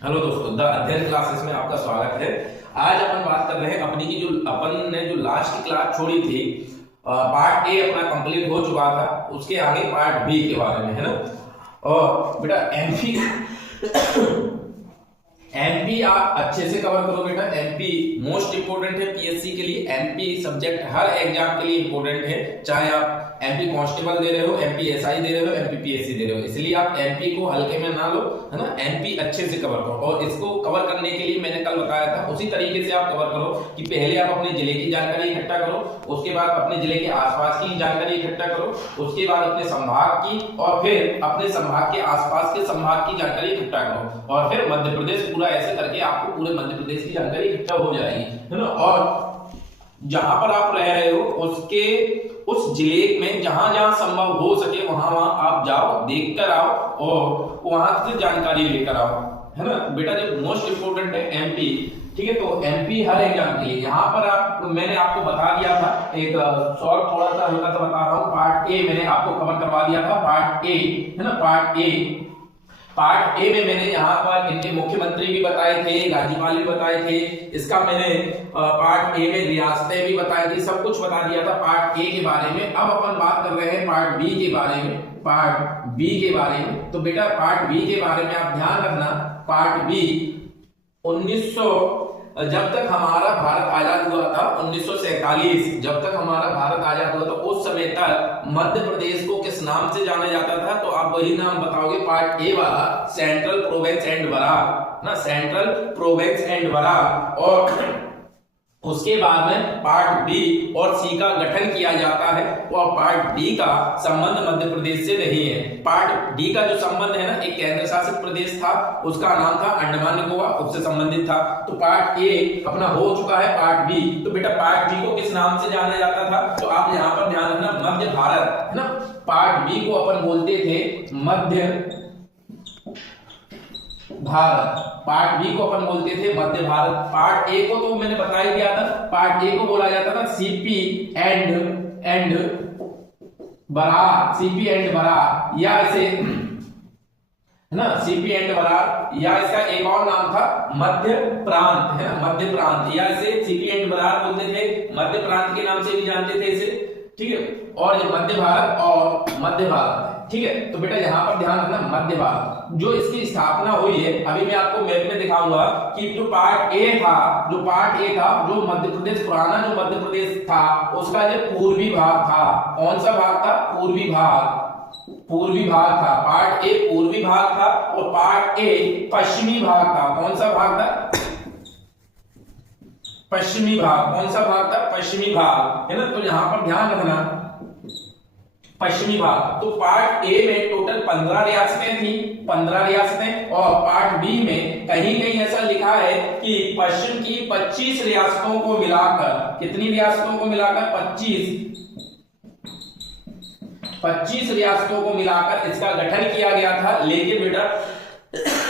Hello दोस्तों, the अध्ययन classes में आपका स्वागत है। आज अपन बात कर रहे हैं अपनी की जो अपन ने जो लास्ट क्लास छोड़ी थी, पार्ट ए अपना कंप्लीट हो चुका था। उसके आगे पार्ट बी के बारे में है ना। और बेटा एमपी आप अच्छे से कवर करो बेटा। एमपी मोस्ट इंपोर्टेंट है पीएससी के लिए। एमपी सब्जेक्ट हर एग्जाम के लिए इंपोर्टेंट है, चाहे आप एमपी कांस्टेबल दे रहे हो, एमपी एसआई दे रहे हो, एमपी पीएससी दे रहे हो। इसलिए आप एमपी को हल्के में ना लो, है ना। एमपी अच्छे से कवर करो। और इसको कवर करने के लिए मैंने कल बताया था, उसी तरीके से आप कवर करो कि पहले आप अपने जिले की जानकारी इकट्ठा करो, उसके बाद अपने जिले के आसपास की जानकारी इकट्ठा करो, उसके बाद अपने संभाग की, और फिर अपने संभाग के आसपास के संभाग की जानकारी इकट्ठा करो, और फिर मध्य प्रदेश पूरा ऐसे करके आपको पूरे मध्य प्रदेश की जानकारी इकट्ठा हो जाएगी, है ना। और जहां पर आप रह रहे हो उसके उस जिले में जहां जहां संभव हो सके वहां वहां आप जाओ, देख कर आओ और वहां से जानकारी लेकर आओ, है ना बेटा। जो मोस्ट इंपोर्टेंट है एमपी, ठीक है। तो एमपी हर एग्जाम के लिए यहाँ पर आप मैंने आपको बता दिया था, एक सॉल्व थोड़ा सा हल्का सा बता रहा हूँ। पार्ट ए मैंने आपको कवर करवा दिया था, पार्ट ए, है ना। पार्ट ए में मैंने यहाँ पर इनके मुख्यमंत्री भी बताए थे, राज्यपाल भी बताए थे। इसका मैंने पार्ट ए में रियासतें भी बताई थी, सब कुछ बता दिया था पार्ट ए के बारे में। अब अपन बात कर रहे हैं पार्ट बी के बारे में। पार्ट बी के बारे में तो बेटा पार्ट बी के बारे में आप ध्यान रखना। पार्ट बी 1900 जब तक हमारा भारत आजाद हुआ था, 1947 जब तक हमारा भारत आजाद हुआ था, उस समय तक मध्य प्रदेश को किस नाम से जाना जाता था? तो आप वही नाम बताओगे पार्ट ए वाला, सेंट्रल प्रोविंस एंड बराक ना, सेंट्रल प्रोविंस एंड बराक। और उसके बाद में पार्ट बी और सी का गठन किया जाता है, और पार्ट डी का संबंध मध्य प्रदेश से नहीं है। पार्ट डी का जो संबंध है ना, एक केंद्र शासित प्रदेश था, उसका नाम था अंडमान निकोबार, उससे संबंधित था। तो पार्ट ए अपना हो चुका है, पार्ट बी। तो बेटा पार्ट बी को किस नाम से जाना जाता था? तो आप यहाँ पर ध्यान रखना, मध्य भारत, है ना। पार्ट बी को अपन बोलते थे मध्य भारत। पार्ट बी को अपन बोलते थे मध्य भारत। पार्ट ए को तो मैंने बता ही दिया था, पार्ट ए को बोला जाता था CP and Berar, CP and Berar, या इसे, है ना, सीपी एंड बरार, या इसका एक और नाम था मध्य प्रांत, है ना, मध्य प्रांत, या इसे सीपी एंड बरार बोलते थे, मध्य प्रांत के नाम से भी जानते थे इसे, ठीक है। और ये मध्य भारत और मध्य भारत, ठीक है। तो बेटा यहाँ पर ध्यान रखना, मध्य भारत जो इसकी स्थापना हुई है, अभी मैं आपको मैप में दिखाऊंगा कि जो पार्ट ए था, जो मध्य प्रदेश, पुराना जो मध्य प्रदेश था, उसका जो पूर्वी भाग था, कौन सा भाग था? पूर्वी भाग था। पार्ट ए पूर्वी भाग था, और पार्ट ए पश्चिमी भाग था। कौन सा भाग था? पश्चिमी भाग। कौन सा भाग था? पश्चिमी भाग, है ना। तो यहां पर ध्यान रखना, पश्चिमी भाग। तो पार्ट ए में टोटल 15 रियासतें थी, 15 रियासतें। और पार्ट बी में कहीं कहीं ऐसा लिखा है कि पश्चिम की 25 रियासतों को मिलाकर, कितनी रियासतों को मिलाकर? 25 रियासतों को मिलाकर इसका गठन किया गया था। लेकिन बेटा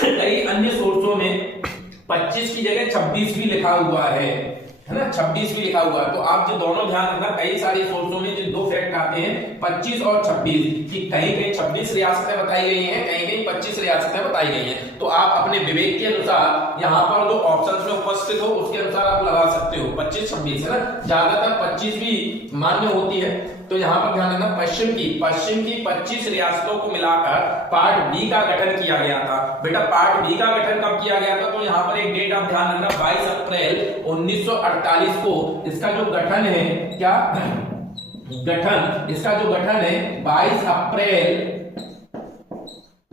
कई अन्य सोर्सों में 25 की जगह 26 भी लिखा हुआ है ना, 26 भी लिखा हुआ है। तो आप जो दोनों ध्यान रखना, कई सारे सोर्सों में जो दो फैक्ट आते हैं 25 और 26, कि कहीं कहीं 26 रियासतें बताई गई हैं, कहीं कहीं 25 रियासतें बताई गई हैं। तो आप अपने विवेक के अनुसार यहाँ पर जो ऑप्शंस में उपस्थित हो उसके अनुसार आप लगा सकते हो, 25-26, है ना। ज्यादातर 25 भी मान्य होती है। तो यहाँ पर ध्यान रखना, पश्चिम की 25 रियासतों को मिलाकर पार्ट बी का गठन किया गया था। बेटा पार्ट बी का गठन कब किया गया था? तो यहाँ पर एक डेट आप ध्यान रखना, 22 अप्रैल 1948 को इसका जो गठन है, क्या गठन, इसका जो गठन है 22 अप्रैल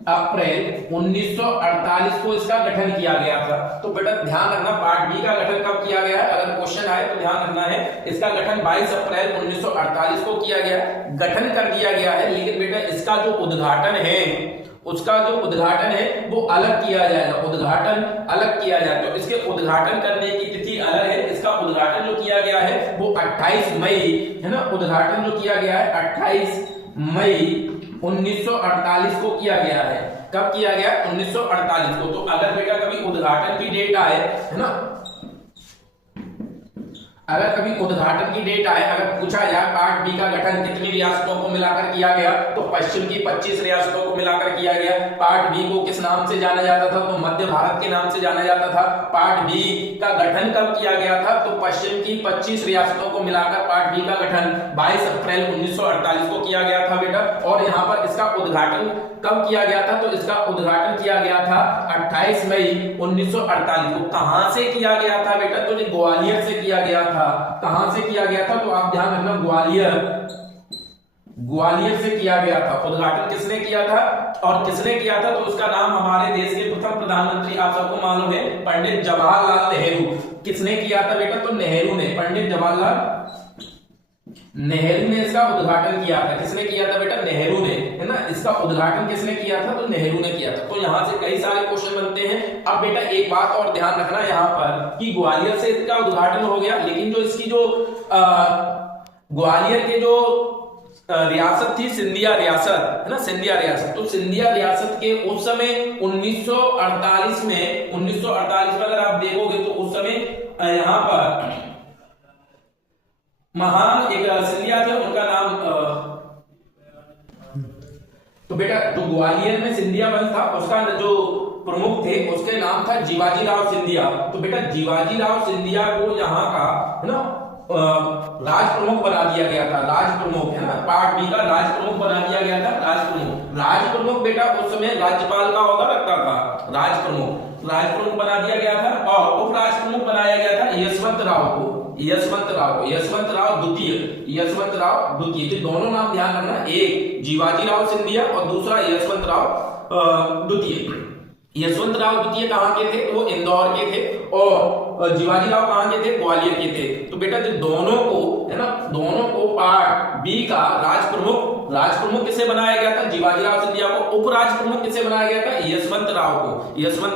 1948 को इसका गठन किया गया था। तो बेटा ध्यान रखना, पार्ट बी का गठन कब किया गया है? अगर क्वेश्चन आए तो ध्यान रखना है, इसका गठन 22 अप्रैल 1948 को किया गया, गठन कर दिया गया है। लेकिन बेटा इसका जो उद्घाटन है, उसका जो उद्घाटन है वो अलग किया जाएगा, उद्घाटन अलग किया जाएगा। तो इसके उद्घाटन करने की तिथि अलग है। इसका उद्घाटन जो किया गया है वो 28 मई, है ना। उद्घाटन जो किया गया है 28 मई 1948 को किया गया है। कब किया गया? 1948 को। तो अगर बेटा कभी उद्घाटन की डेट आए, है ना, अगर कभी उद्घाटन की डेट आए, अगर पूछा जाए पार्ट बी का गठन कितनी रियासतों को मिलाकर किया गया, तो पश्चिम की 25 रियासतों को मिलाकर किया गया। पार्ट बी को किस नाम से जाना जाता था, तो मध्य भारत के नाम से जाना जाता था। पार्ट बी का गठन कब किया गया था, तो पश्चिम की 25 रियासतों को मिलाकर पार्ट बी का गठन 22 अप्रैल 1948 को किया गया था बेटा। और यहाँ पर इसका उद्घाटन कब किया गया था, तो इसका उद्घाटन किया गया था 28 मई 1948 को। कहां से किया गया था बेटा, तो ये ग्वालियर से किया गया था। कहां से किया गया था, तो आप ध्यान रखना, ग्वालियर से किया गया था। उद्घाटन किसने किया था और किसने किया था, तो उसका नाम हमारे देश के प्रथम प्रधानमंत्री आप सबको मालूम है, पंडित जवाहरलाल नेहरू। किसने किया था बेटा, तो नेहरू ने, पंडित जवाहरलाल नेहरू ने इसका उद्घाटन किया था। किसने किया था बेटा, नेहरू ने, है ना। इसका उद्घाटन किसने किया था, तो नेहरू ने किया था। तो यहां से कई सारे क्वेश्चन बनते हैं। अब बेटा एक बात और ध्यान रखना यहाँ पर कि ग्वालियर से इसका उद्घाटन हो गया, लेकिन जो इसकी जो ग्वालियर के जो रियासत थी, सिंधिया रियासत, है ना, सिंधिया रियासत। तो सिंधिया रियासत के उस समय 1948 में अगर आप देखोगे तो उस समय यहाँ पर महान एक सिंधिया थे, उनका नाम तो बेटा जो ग्वालियर में सिंधिया वंश था उसका जो प्रमुख थे उसके नाम था जीवाजीराव सिंधिया। तो बेटा जीवाजीराव सिंधिया को यहाँ का, है ना, राज प्रमुख बना दिया गया था। राज प्रमुख, है ना, पार्ट बी का राज प्रमुख बना दिया गया था। राज प्रमुख बेटा उस समय राज्यपाल का ओहदा रखता था। राज प्रमुख बना दिया गया था। और उप राज प्रमुख बनाया गया था यशवंत राव द्वितीय। तो दोनों नाम ध्यान रखना, एक जीवाजीराव सिंधिया और दूसरा यशवंत राव द्वितीय। यशवंत राव द्वितीय कहाँ के थे, तो वो इंदौर के थे। और जीवाजीराव कहाँ के थे, ग्वालियर के थे। तो बेटा जो दोनों को, है ना, दोनों को पार्ट बी का राज प्रमुख किसे बनाया गया था, जीवाजीराव सिंधिया को। उप राज प्रमुख किसे बनाया गया था, यशवंत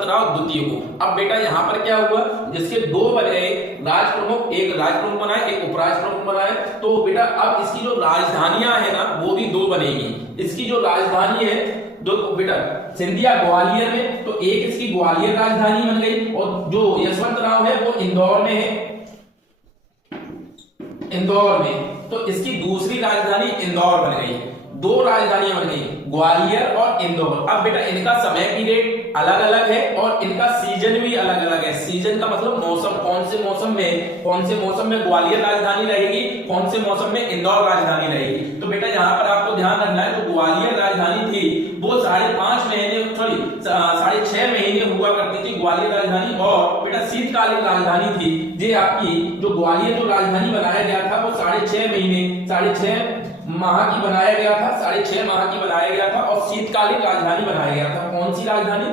राव द्वितीय को। अब बेटा यहाँ पर क्या हुआ, जिसके दो बने राज प्रमुख, एक राज प्रमुख बनाए, एक उपराज प्रमुख बनाए। तो बेटा अब इसकी जो राजधानियां है ना वो भी दो बनेगी। इसकी जो राजधानी है दो बेटा, सिंधिया ग्वालियर में, तो एक इसकी ग्वालियर राजधानी बन गई, और जो यशवंत राव है वो इंदौर में है, तो इसकी दूसरी राजधानी इंदौर बन गई। दो राजधानियां बन गई, ग्वालियर और इंदौर। अब बेटा इनका समय पीरियड अलग अलग है और इनका सीजन भी अलग अलग है। सीजन का मतलब मौसम, कौन से मौसम में ग्वालियर राजधानी रहेगी, कौन से मौसम में इंदौर राजधानी रहेगी। तो बेटा यहाँ पर आपको ध्यान रखना है, तो ग्वालियर राजधानी थी वो 6.5 महीने हुआ करती थी ग्वालियर राजधानी। और बेटा शीतकालीन राजधानी थी जे आपकी, जो ग्वालियर जो राजधानी बनाया गया था वो 6.5 माह की बनाया गया था, 6.5 माह की बनाया गया था। और शीतकालीन राजधानी बनाया गया था। कौन सी राजधानी,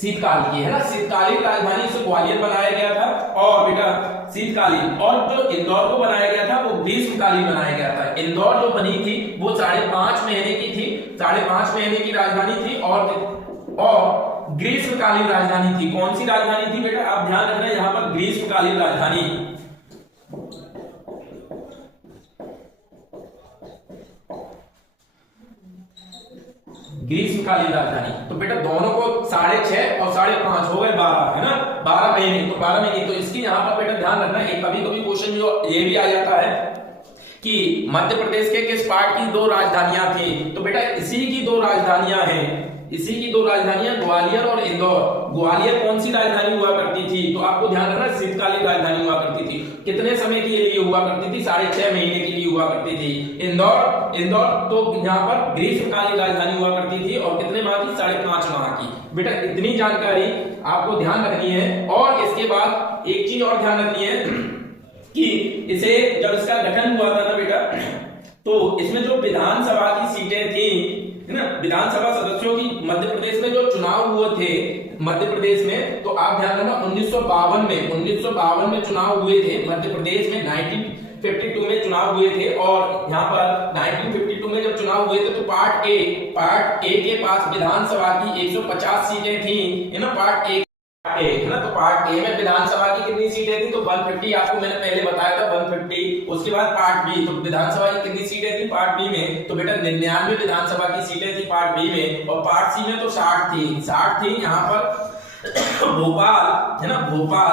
शीतकाल की, है ना, शीतकालीन राजधानी से ग्वालियर बनाया गया था। और बेटा शीतकालीन, और जो इंदौर को बनाया गया था वो ग्रीष्मकालीन बनाया गया था। इंदौर जो बनी थी वो 5.5 महीने की थी, 5.5 महीने की राजधानी थी। और ग्रीष्मकालीन राजधानी थी। कौन सी राजधानी थी बेटा, आप ध्यान रखना यहाँ पर, ग्रीष्मकालीन राजधानी। ग्रीष्मकालीन राजधानी। तो बेटा दोनों को 6.5 और 5.5 हो गए 12, है ना, 12 महीने। तो 12 महीने, तो इसकी यहाँ पर बेटा ध्यान रखना, एक कभी कभी क्वेश्चन जो ये भी आ जाता है कि मध्य प्रदेश के किस पार्ट की दो राजधानियां थी। तो बेटा इसी की दो राजधानियां हैं, ग्वालियर और इंदौर। ग्वालियर कौन सी राजधानी हुआ करती थी, तो आपको ध्यान रखना शीतकालीन राजधानी हुआ करती थी। कितने समय के लिए हुआ करती थी, 6.5 महीने के लिए हुआ करती थी। इंदौर तो यहाँ पर ग्रीष्मकालीन राजधानी हुआ करती थी, और कितने माह की, 5.5 माह की। बेटा इतनी जानकारी आपको ध्यान रखनी है। और इसके बाद एक चीज और ध्यान रखनी है कि इसे जब इसका गठन हुआ था ना बेटा, तो इसमें जो विधानसभा की सीटें थी, है ना, विधानसभा सदस्यों की मध्य प्रदेश में जो चुनाव हुए थे मध्य प्रदेश में, तो आप ध्यान रखना 1952 में चुनाव हुए थे मध्य प्रदेश में। 1952 में चुनाव हुए थे। और यहाँ पर 1952 में जब चुनाव हुए थे तो पार्ट ए के पास विधानसभा की 150 सीटें थी, है ना, पार्ट ए, है ना। तो पार्ट ए में विधानसभा की कितनी सीटें थी, तो 150, आपको मैंने पहले बताया था 150। उसके बाद पार्ट बी, तो विधानसभा की कितनी सीटें थी पार्ट बी में, तो बेटा 99 विधानसभा की सीटें थी पार्ट बी में। और पार्ट सी में तो 60 थी यहाँ पर भोपाल है ना, भोपाल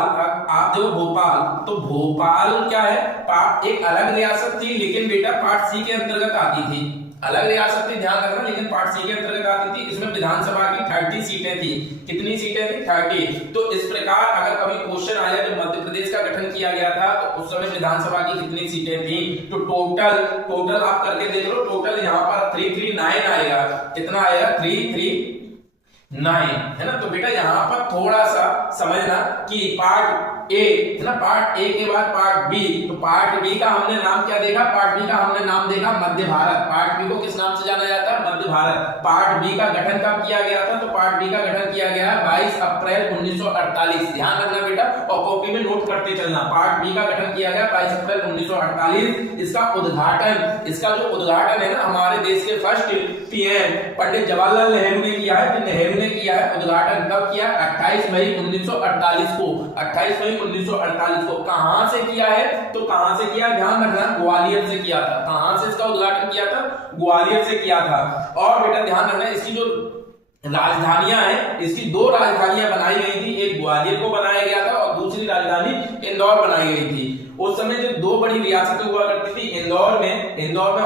आप देखो भोपाल, तो भोपाल क्या है, पार्ट एक अलग रियासत थी लेकिन बेटा पार्ट सी के अंतर्गत आती थी, अलग रियासत थी ध्यान रखना, लेकिन पार्ट सी के अंतर्गत आती थी। इसमें विधानसभा की 30 सीटें थी। कितनी सीटें थी? 30। तो इस प्रकार अगर कभी क्वेश्चन आया जब मध्य प्रदेश का गठन किया गया था तो उस समय विधानसभा की कितनी सीटें थी, तो टोटल आप करके देख लो, टोटल यहाँ पर 339 आएगा। कितना आएगा? 339 है ना। तो बेटा यहाँ पर थोड़ा सा समझना कि पार्ट ए है ना, पार्ट ए के बाद पार्ट बी, तो पार्ट बी का हमने नाम क्या देखा? पार्ट बी का हमने नाम देखा मध्य भारत। पार्ट बी को किस नाम से जाना जाता है? मध्य भारत। पार्ट बी का गठन कब किया गया था? तो पार्ट बी का गठन किया गया 22 अप्रैल 1948। ध्यान रखना बेटा और कॉपी में नोट करते चलना। पार्ट बी का गठन किया गया 22 अप्रैल 1948। इसका उद्घाटन, इसका जो उद्घाटन है ना, हमारे देश के फर्स्ट पीएम पंडित जवाहरलाल नेहरू ने किया है। तो नेहरू ने किया है उद्घाटन, कब किया? 28 मई 1948 को। 28 मई 1948 को। कहां से किया है? तो कहां से किया? ध्यान रखना, ग्वालियर से किया था। कहां से इसका उद्घाटन किया था? ग्वालियर से किया था। और बेटा ध्यान रखना, इसकी जो राजधानियां हैं, इसकी दो राजधानियां बनाई गई थी, एक ग्वालियर को बनाया गया था और दूसरी राजधानी इंदौर बनाई गई थी। उस समय जो दो बड़ी रियासतें हुआ करती थी, इंदौर में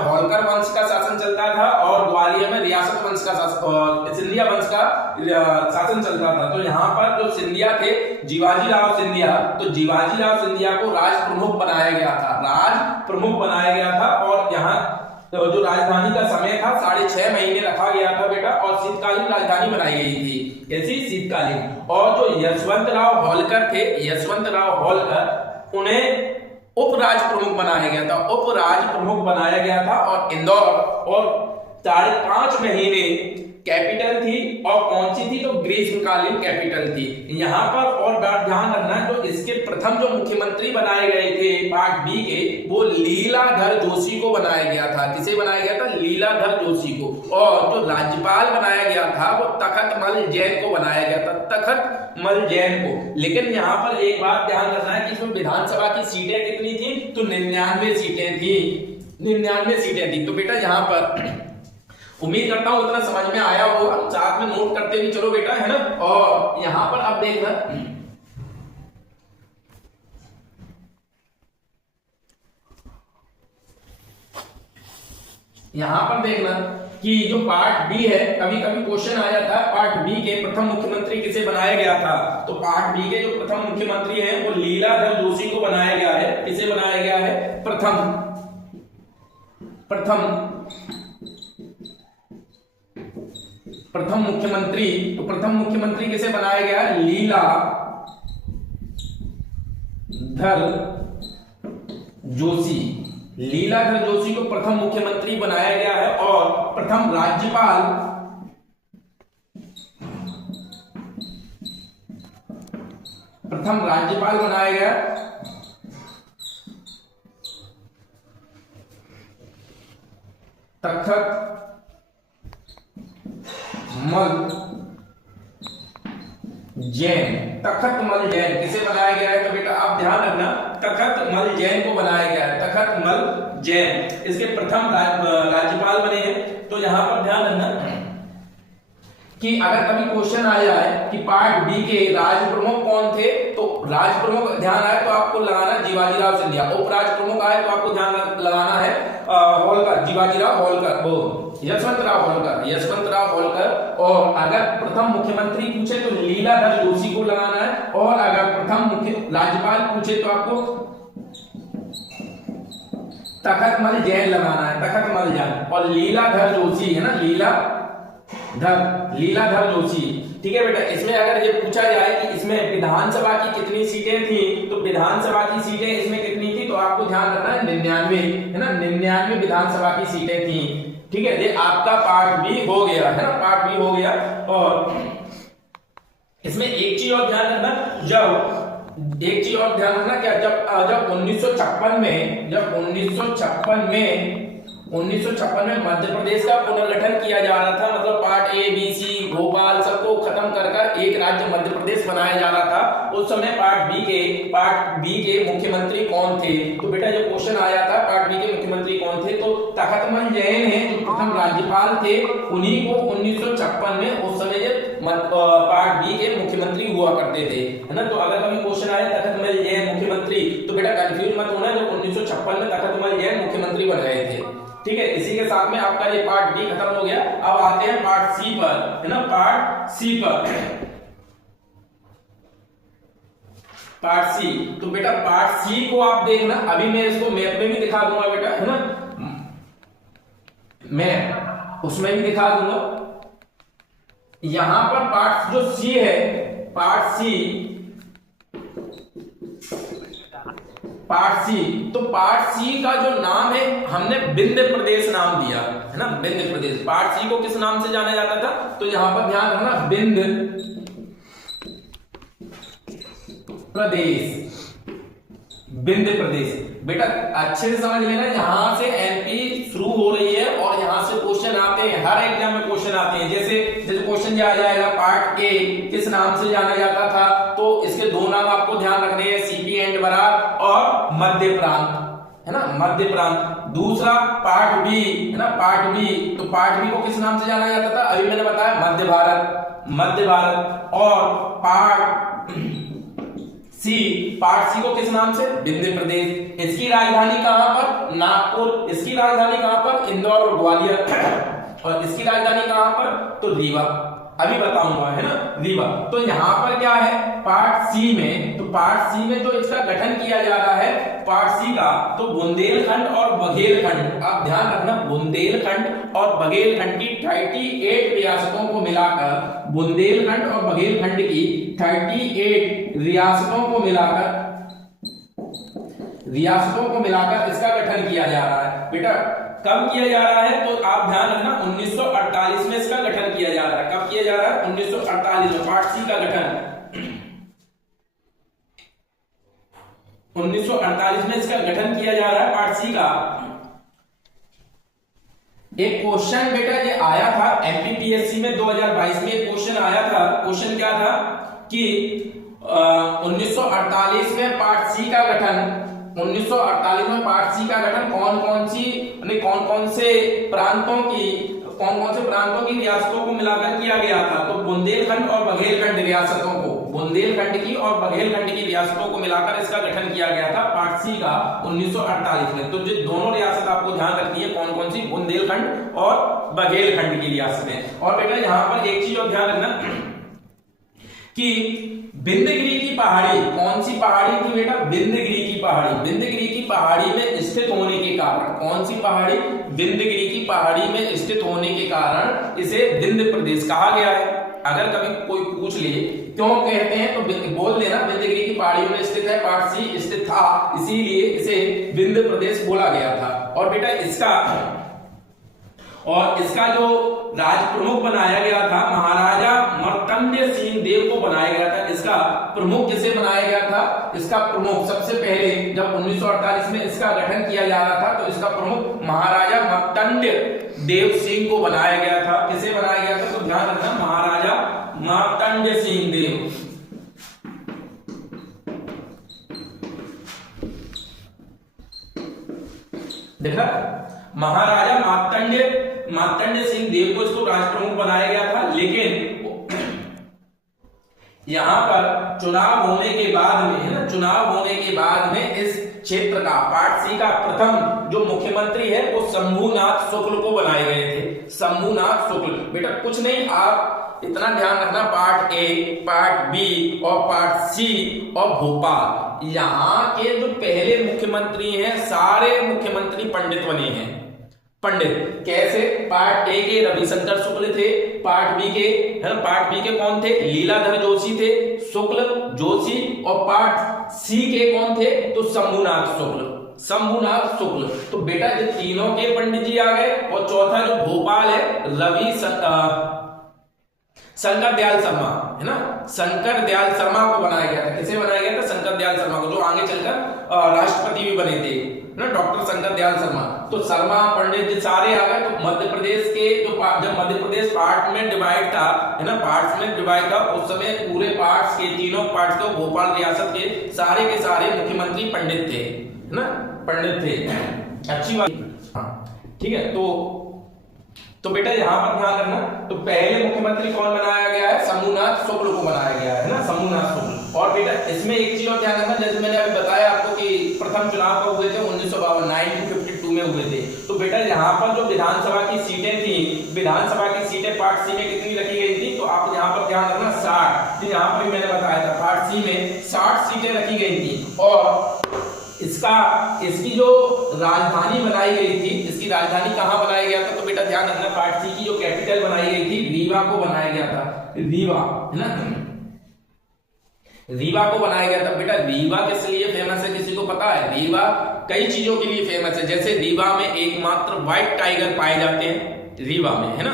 होलकर वंश का शासन चलता था और ग्वालियर में रियासत वंश का सिंधिया वंश का शासन चलता था। तो यहाँ पर जो सिंधिया थे, जीवाजी राव सिंधिया, तो जीवाजी राव सिंधिया को राज प्रमुख बनाया गया था, राज प्रमुख बनाया गया था। और यहाँ तो जो राजधानी का समय था 6.5 महीने रखा गया था बेटा, और शीतकालीन राजधानी बनाई गई थी। कैसी? शीतकालीन। और जो यशवंत राव होलकर थे, यशवंत राव होलकर, उन्हें उपराज प्रमुख बनाया गया था, उपराज प्रमुख बनाया गया था। और इंदौर और 5.5 महीने कैपिटल थी। और कौन सी थी? तो ग्रीष्मकालीन कैपिटल थी यहाँ पर। और ध्यान रखना, जो इसके प्रथम जो मुख्यमंत्री बनाए गए थे पार्ट बी के, वो लीलाधर जोशी को बनाया गया था। किसे बनाया गया था? लीलाधर जोशी को। और जो राज्यपाल बनाया गया था वो तखतमल जैन को बनाया गया था, तखतमल जैन को। लेकिन यहाँ पर एक बात ध्यान रखना है कि इसमें विधानसभा की सीटें कितनी थी? तो 99 सीटें थी, 99 सीटें थी। तो बेटा यहाँ पर उम्मीद करता हूं इतना समझ में आया होगा। साथ में नोट करते भी चलो बेटा, है ना। और यहां पर अब देखना, यहां पर देखना कि जो पार्ट बी है, कभी कभी क्वेश्चन आ जाता है पार्ट बी के प्रथम मुख्यमंत्री किसे बनाया गया था। तो पार्ट बी के जो प्रथम मुख्यमंत्री हैं वो लीलाधर जोशी को बनाया गया है। किसे बनाया गया है? प्रथम मुख्यमंत्री। तो प्रथम मुख्यमंत्री किसे बनाया गया? लीलाधर जोशी। लीलाधर जोशी को प्रथम मुख्यमंत्री बनाया गया है। और प्रथम राज्यपाल बनाया गया तखतमल जैन। तखतमल जैन किसे बनाया गया है? तो बेटा आप ध्यान रखना, तखतमल जैन को बनाया गया है, तखतमल जैन इसके प्रथम राज्यपाल बने हैं। तो यहां पर ध्यान रखना कि अगर कभी क्वेश्चन आ जाए कि पार्ट बी के राज प्रमुख कौन थे, तो राज प्रमुख ध्यान आए तो आपको लगाना जीवाजी राव सिंधिया। उपराज प्रमुख आए तो आपको ध्यान लगाना है होलकर, जीवाजी राव होलकर, वो यशवंत राव होलकर। और अगर प्रथम मुख्यमंत्री पूछे तो लीलाधर जोशी को लगाना है। और अगर प्रथम मुख्य राज्यपाल पूछे तो आपको तखतमल जैन लगाना है, तखतमल जैन। और लीलाधर जोशी है ना, लीलाधर जोशी। ठीक है बेटा। इसमें अगर ये पूछा जाए कि इसमें विधानसभा की कितनी सीटें थी, तो विधानसभा की सीटें इसमें कितनी थी, तो आपको ध्यान रखना है 99 है ना, 99 विधानसभा की सीटें थी। ठीक है, ये आपका पार्ट बी हो गया है ना, पार्ट बी हो गया। और इसमें एक चीज और ध्यान रखना, क्या जब 1956 में मध्य प्रदेश का पुनर्गठन किया जा रहा था, मतलब part A B C Bhopal सबको खत्म कर एक राज्य मध्य प्रदेश बनाया जा रहा था। उस समय पार्ट बी के मुख्यमंत्री कौन थे? तो बेटा जब क्वेश्चन आया था पार्ट बी के मुख्यमंत्री कौन थे, तो तखतमल जैन है जो प्रथम राज्यपाल थे, उन्हीं को 1956 में उस समय जब पार्ट बी के मुख्यमंत्री हुआ करते थे, है ना। तो अगर कभी क्वेश्चन आए तख्तमल जैन मुख्यमंत्री, तो बेटा कंफ्यूज मत होना, जो 1956 में तख्तमल जैन मुख्यमंत्री बन गए थे, ठीक है। इसी के साथ में आपका ये पार्ट बी खत्म हो गया। अब आते हैं पार्ट सी पर, है ना। पार्ट सी पर, पार्ट सी, तो बेटा पार्ट सी को आप देखना, अभी मैं इसको मैप में भी दिखा दूंगा बेटा, है ना, मैं उसमें भी दिखा दूंगा। यहां पर पार्ट जो सी है, पार्ट सी, पार्ट सी, तो पार्ट सी का जो नाम है हमने विंध्य प्रदेश नाम दिया, है ना, विंध्य प्रदेश। पार्ट सी को किस नाम से जाना जाता था, तो यहां पर ध्यान रखना, विंध्य प्रदेश, विंध्य प्रदेश। बेटा अच्छे से समझ लेना, यहां से एमपी शुरू हो रही है और यहां से क्वेश्चन आते हैं, हर एग्जाम में क्वेश्चन आते हैं। जैसे क्वेश्चन आ जाएगा पार्ट ए किस नाम से जाना जाता था, तो इसके दो नाम आपको ध्यान रखने हैं, सीपी एंड बरार और मध्य प्रांत, है ना, मध्य प्रांत। दूसरा पार्ट बी, है ना, पार्ट बी, तो पार्ट बी को किस नाम से जाना जाता था, अभी मैंने बताया मध्य भारत, मध्य भारत। और पार्ट सी, पार्ट सी को किस नाम से, विंध्य प्रदेश। इसकी राजधानी कहां पर, नागपुर। इसकी राजधानी कहां पर, इंदौर और ग्वालियर। और इसकी राजधानी कहां पर, तो रीवा, अभी बताऊंगा, है ना, रीवा। तो यहां पर क्या है पार्ट सी में, तो पार्ट सी में जो इसका गठन किया जा रहा है पार्ट सी का, तो बुंदेलखंड और बघेलखंड, आप ध्यान रखना, बुंदेलखंड और बघेलखंड की 38 रियासतों को मिलाकर, बुंदेलखंड और बघेलखंड की 38 रियासतों को मिलाकर इसका गठन किया जा रहा है। बेटा कब किया जा रहा है, तो आप ध्यान रखना 1948 में इसका गठन किया जा रहा है। कब किया जा रहा है, 1948 में पार्ट सी का गठन, 1948 में इसका गठन किया जा रहा है पार्ट सी का। एक क्वेश्चन बेटा ये आया था एमपीपीएससी में 2022 में, एक क्वेश्चन आया था। क्वेश्चन क्या था कि 1948 में पार्ट सी का गठन, 1948 में पार्ट सी का गठन कौन कौन से प्रांतों की रियासतों को मिलाकर किया गया था, तो बुंदेलखंड और बघेलखंड रियासतों को, बुंदेलखंड की और बघेलखंड की रियासतों को मिलाकर इसका गठन किया गया था पार्ट सी का 1948 में। तो जो दोनों रियासत आपको ध्यान रखनी है कौन कौन सी, बुंदेलखंड और बघेलखंड की रियासतें। और बेटा यहां पर एक चीज और ध्यान रखना कि विंध्यगिरि की पहाड़ी, कौन सी पहाड़ी थी बेटा, विंध्यगिरि की पहाड़ी। विंध्यगिरि की पहाड़ी में स्थित होने के कारण, कौन सी पहाड़ी, विंध्यगिरि की पहाड़ी में स्थित होने के कारण इसे विंध्य प्रदेश कहा गया है। अगर कभी कोई पूछ ले क्यों कहते हैं, तो बोल देना विंध्यगिरि की पहाड़ी में स्थित है, पार्ट सी स्थित था, इसीलिए इसे विंध्य प्रदेश बोला गया था। और बेटा इसका जो राज प्रमुख बनाया गया था, महाराजा मार्तंड सिंह देव को बनाया गया था। इसका प्रमुख किसे बनाया गया था, इसका प्रमुख सबसे पहले जब 1948 में इसका गठन किया जा रहा था, तो इसका प्रमुख महाराजा मार्तंड देव सिंह को बनाया गया था। किसे बनाया गया था, तो ध्यान रखना, महाराजा मार्तंड सिंह देव। देखा, महाराजा मार्तंड सिंह देव को इसको राज प्रमुख बनाया गया था। लेकिन यहां पर चुनाव होने के बाद में, है ना, चुनाव होने के बाद में इस क्षेत्र का, पार्ट सी का प्रथम जो मुख्यमंत्री है वो शंभुनाथ शुक्ल को बनाए गए थे, शंभुनाथ शुक्ल। बेटा कुछ नहीं, आप इतना ध्यान रखना, पार्ट ए, पार्ट बी और पार्ट सी और भोपाल, यहाँ के जो पहले मुख्यमंत्री हैं सारे मुख्यमंत्री पंडित बने हैं। पंडित कैसे, पार्ट ए के रविशंकर शुक्ल थे, पार्ट बी के, है ना, पार्ट बी के कौन थे, लीलाधर जोशी थे, शुक्ल जोशी। और पार्ट सी के कौन थे, तो शंभुनाथ शुक्ल। तो बेटा ये तीनों के पंडित जी आ गए। और चौथा जो भोपाल है, शंकर दयाल शर्मा, है ना, शंकर दयाल शर्मा को बनाया गया था। किसे बनाया गया था, शंकर दयाल शर्मा को, जो आगे चलकर राष्ट्रपति भी बने थे, ना, डॉक्टर शंकर दयाल शर्मा। तो शर्मा पंडित सारे आ गए। तो मध्य प्रदेश के जब मध्य प्रदेश पार्ट में डिवाइड था, है ना, पार्ट्स में डिवाइड था, उस समय पूरे पार्ट्स के, तीनों पार्ट्स के, भोपाल रियासत के सारे मुख्यमंत्री पंडित थे, है ना, पंडित थे। अच्छी बात, हाँ ठीक है। तो तो बेटा यहाँ पर ध्यान रखना, तो पहले मुख्यमंत्री कौन बनाया गया है, शंभुनाथ शुक्ल को बनाया गया है ना, शंभुनाथ शुक्ल। और बेटा इसमें एक चीज और ध्यान रखना, जैसे मैंने अभी बताया आपको कि प्रथम चुनाव कब हुए थे, 1952 में हुए थे। तो बेटा यहाँ पर जो विधानसभा की सीटें थी, विधानसभा की सीटें पार्ट सी में कितनी रखी गई थी, तो आप यहाँ पर ध्यान रखना 60, तो यहाँ पर भी मैंने बताया था पार्ट सी में 60 सीटें रखी गई थी। और इसकी जो राजधानी बनाई गई थी, इसकी राजधानी कहाँ बनाया गया था, तो बेटा ध्यान रखना पार्ट सी की जो कैपिटल बनाई गई थी, रीवा को बनाया गया था, रीवा है ना, रीवा को बनाया गया था। बेटा रीवा किस लिए फेमस है, किसी को पता है? रीवा कई चीजों के लिए फेमस है, जैसे रीवा में एकमात्र व्हाइट टाइगर पाए जाते हैं, रीवा में है ना,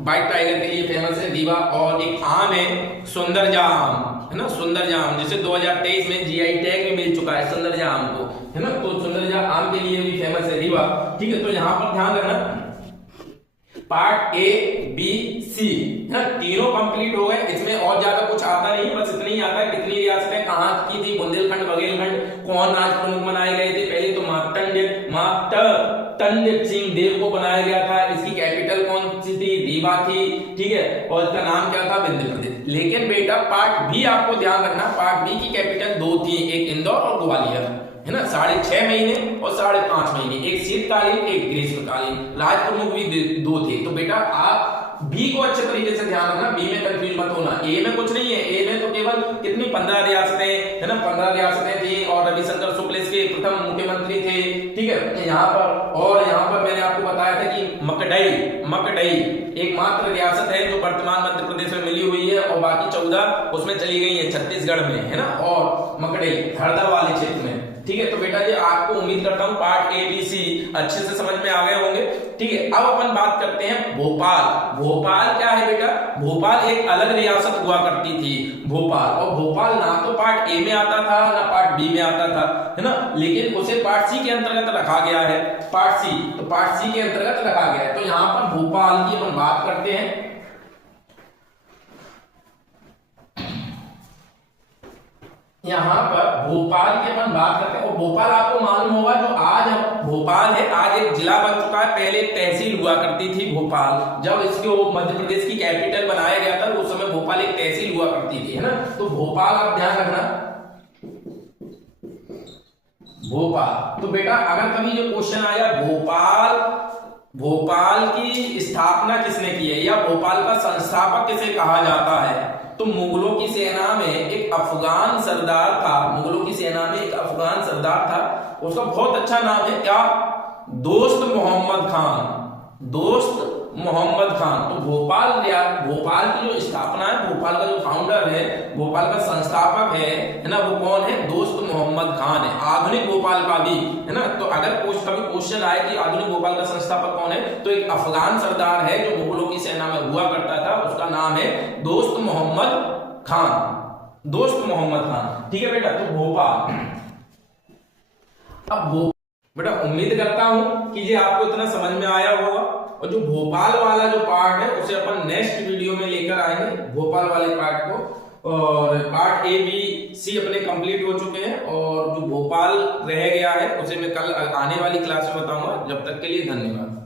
व्हाइट टाइगर के लिए फेमस है रीवा। और एक आम है सुंदर जाम, है ना, सुंदर जाम, जिसे 2023 में जीआई टैग भी मिल चुका है सुंदर जाम को, है ना, तो सुंदर जाम आम के लिए भी फेमस है रीवा। ठीक है, तो यहाँ पर ध्यान रखना पार्ट ए बी सी है ना, तीनों कंप्लीट हो गए, इसमें और ज्यादा कुछ आता नहीं है, बस इतना ही आता है कितनी रियासतें कहाँ की थी, बुंदेलखंड बघेलखंड, कौन राज प्रमुख बनाए गए थे, पहले तो मार्तंड सिंह देव को बनाया गया था, इसकी कैपिटल कौन सी थी, रीवा थी, ठीक है, और इसका नाम क्या था, विंध्य प्रदेश। लेकिन बेटा पार्ट बी आपको ध्यान रखना, पार्ट बी की कैपिटल दो थी, एक इंदौर और ग्वालियर, है ना, 6.5 महीने और 5.5 महीने, एक शीतकालीन एक ग्रीष्मकालीन, राज प्रमुख भी दो थे। तो बेटा आप बी को अच्छे तरीके से ध्यान रखना, बी में कंफ्यूज मत होना, ए में कुछ नहीं है, ए में तो केवल कितनी 15 रियासतें है ना, 15 रियासतें थी और रविशंकर शुक्ल इसके प्रथम मुख्यमंत्री थे। ठीक है, यहाँ पर मैंने आपको बताया था कि मकड़ई एकमात्र रियासत है जो वर्तमान मध्य प्रदेश में मिली हुई है, और बाकी 14 उसमें चली गई है छत्तीसगढ़ में, है ना, और मकड़ई हरदा वाले क्षेत्र में। ठीक है, तो बेटा ये आपको उम्मीद करता हूं पार्ट ए बी सी अच्छे से समझ में आ गए होंगे। ठीक है, अब अपन बात करते हैं भोपाल। भोपाल क्या है बेटा, भोपाल एक अलग रियासत हुआ करती थी भोपाल, और भोपाल ना तो पार्ट ए में आता था ना पार्ट बी में आता था, है ना, लेकिन उसे पार्ट सी के अंतर्गत रखा गया है, पार्ट सी, तो पार्ट सी के अंतर्गत रखा गया है। तो यहाँ पर भोपाल की अपन बात करते हैं, यहाँ पर भोपाल की अपन बात करते हैं, और भोपाल आपको मालूम होगा जो आज भोपाल है, आज एक जिला बन चुका है, पहले एक तहसील हुआ करती थी भोपाल, जब इसको मध्य प्रदेश की कैपिटल बनाया गया था उस समय भोपाल एक तहसील हुआ करती थी, है ना। तो भोपाल आप ध्यान रखना, भोपाल। तो बेटा अगर कभी जो क्वेश्चन आया भोपाल की स्थापना किसने की है, या भोपाल का संस्थापक किसे कहा जाता है, तो मुगलों की सेना में एक अफगान सरदार था, मुगलों की सेना में एक अफगान सरदार था, उसका बहुत अच्छा नाम है क्या, दोस्त मोहम्मद खान, दोस्त मोहम्मद खान। तो भोपाल की जो स्थापना है, भोपाल का जो फाउंडर है, भोपाल का संस्थापक है ना, वो कौन है, दोस्त मोहम्मद खान है, आधुनिक भोपाल का भी, है ना। तो अगर कभी क्वेश्चन आए कि आधुनिक भोपाल का संस्थापक कौन है, तो एक अफगान सरदार है जो मुगलों की सेना में हुआ करता था, उसका नाम है दोस्त मोहम्मद खान, दोस्त मोहम्मद खान। ठीक है बेटा, तो भोपाल। अब बेटा उम्मीद करता हूं कि ये आपको इतना समझ में आया होगा, और जो भोपाल वाला जो पार्ट है उसे अपन नेक्स्ट वीडियो में लेकर आएंगे, भोपाल वाले पार्ट को। और पार्ट ए बी सी अपने कंप्लीट हो चुके हैं, और जो भोपाल रह गया है उसे मैं कल आने वाली क्लास में बताऊंगा। जब तक के लिए धन्यवाद।